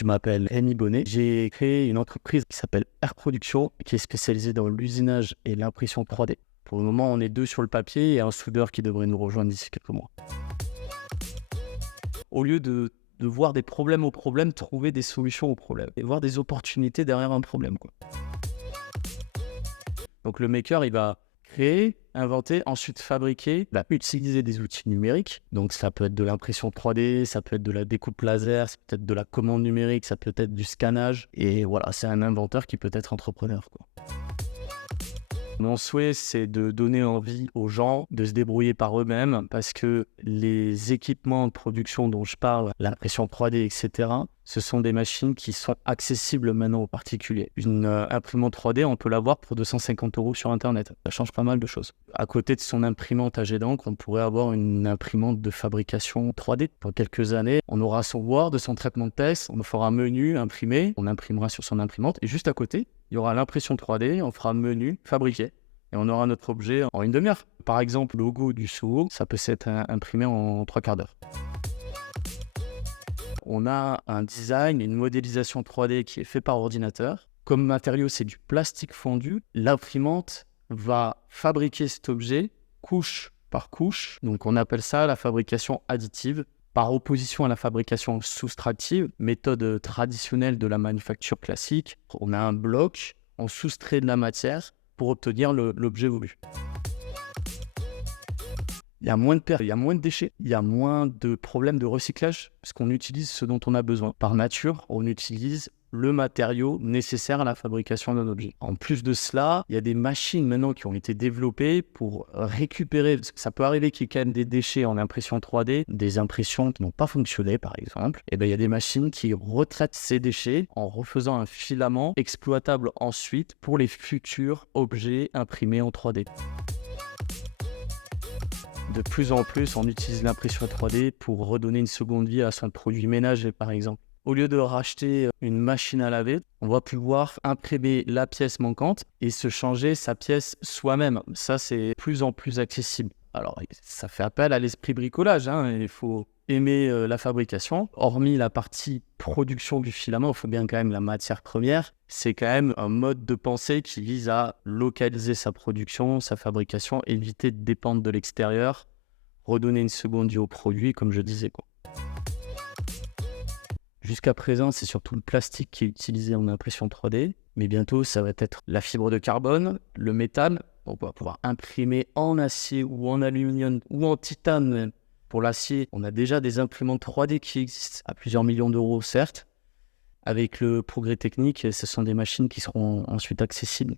Je m'appelle Rémi Bonnet. J'ai créé une entreprise qui s'appelle Air Production, qui est spécialisée dans l'usinage et l'impression 3D. Pour le moment, on est 2 sur le papier et un soudeur qui devrait nous rejoindre d'ici quelques mois. Au lieu de voir des problèmes aux problèmes, trouver des solutions aux problèmes et voir des opportunités derrière un problème, quoi. Donc le maker, il va créer, inventer, ensuite fabriquer, il va utiliser des outils numériques. Donc ça peut être de l'impression 3D, ça peut être de la découpe laser, ça peut être de la commande numérique, ça peut être du scannage. Et voilà, c'est un inventeur qui peut être entrepreneur, quoi. Mon souhait, c'est de donner envie aux gens de se débrouiller par eux-mêmes parce que les équipements de production dont je parle, l'impression 3D, etc., ce sont des machines qui sont accessibles maintenant aux particuliers. Une imprimante 3D, on peut l'avoir pour 250 € sur Internet. Ça change pas mal de choses. À côté de son imprimante à jet d'encre, on pourrait avoir une imprimante de fabrication 3D. Dans quelques années, on aura son Word, son traitement de texte, on fera un menu imprimé, on imprimera sur son imprimante. Et juste à côté, il y aura l'impression 3D, on fera menu, fabriqué. Et on aura notre objet en une demi-heure. Par exemple, le logo du SOHO, ça peut s'être imprimé en 3 quarts d'heure. On a un design, une modélisation 3D qui est fait par ordinateur. Comme matériau, c'est du plastique fondu. L'imprimante va fabriquer cet objet couche par couche. Donc on appelle ça la fabrication additive, par opposition à la fabrication soustractive, méthode traditionnelle de la manufacture classique. On a un bloc, on soustrait de la matière pour obtenir l'objet voulu. Il y a moins de pertes, il y a moins de déchets, il y a moins de problèmes de recyclage parce qu'on utilise ce dont on a besoin. Par nature, on utilise le matériau nécessaire à la fabrication d'un objet. En plus de cela, il y a des machines maintenant qui ont été développées pour récupérer, parce que ça peut arriver qu'il y ait quand même des déchets en impression 3D, des impressions qui n'ont pas fonctionné par exemple. Et bien il y a des machines qui retraitent ces déchets en refaisant un filament exploitable ensuite pour les futurs objets imprimés en 3D. De plus en plus, on utilise l'impression 3D pour redonner une seconde vie à son produit ménager, par exemple. Au lieu de racheter une machine à laver, on va pouvoir imprimer la pièce manquante et se changer sa pièce soi-même. Ça, c'est de plus en plus accessible. Alors, ça fait appel à l'esprit bricolage, hein. Il faut aimer la fabrication. Hormis la partie production du filament, il faut bien quand même la matière première. C'est quand même un mode de pensée qui vise à localiser sa production, sa fabrication, éviter de dépendre de l'extérieur, redonner une seconde vie au produit, comme je disais, quoi. Jusqu'à présent, c'est surtout le plastique qui est utilisé en impression 3D, mais bientôt, ça va être la fibre de carbone, le métal. On va pouvoir imprimer en acier ou en aluminium ou en titane même. Pour l'acier, on a déjà des imprimantes 3D qui existent à plusieurs millions d'euros, certes. Avec le progrès technique, ce sont des machines qui seront ensuite accessibles.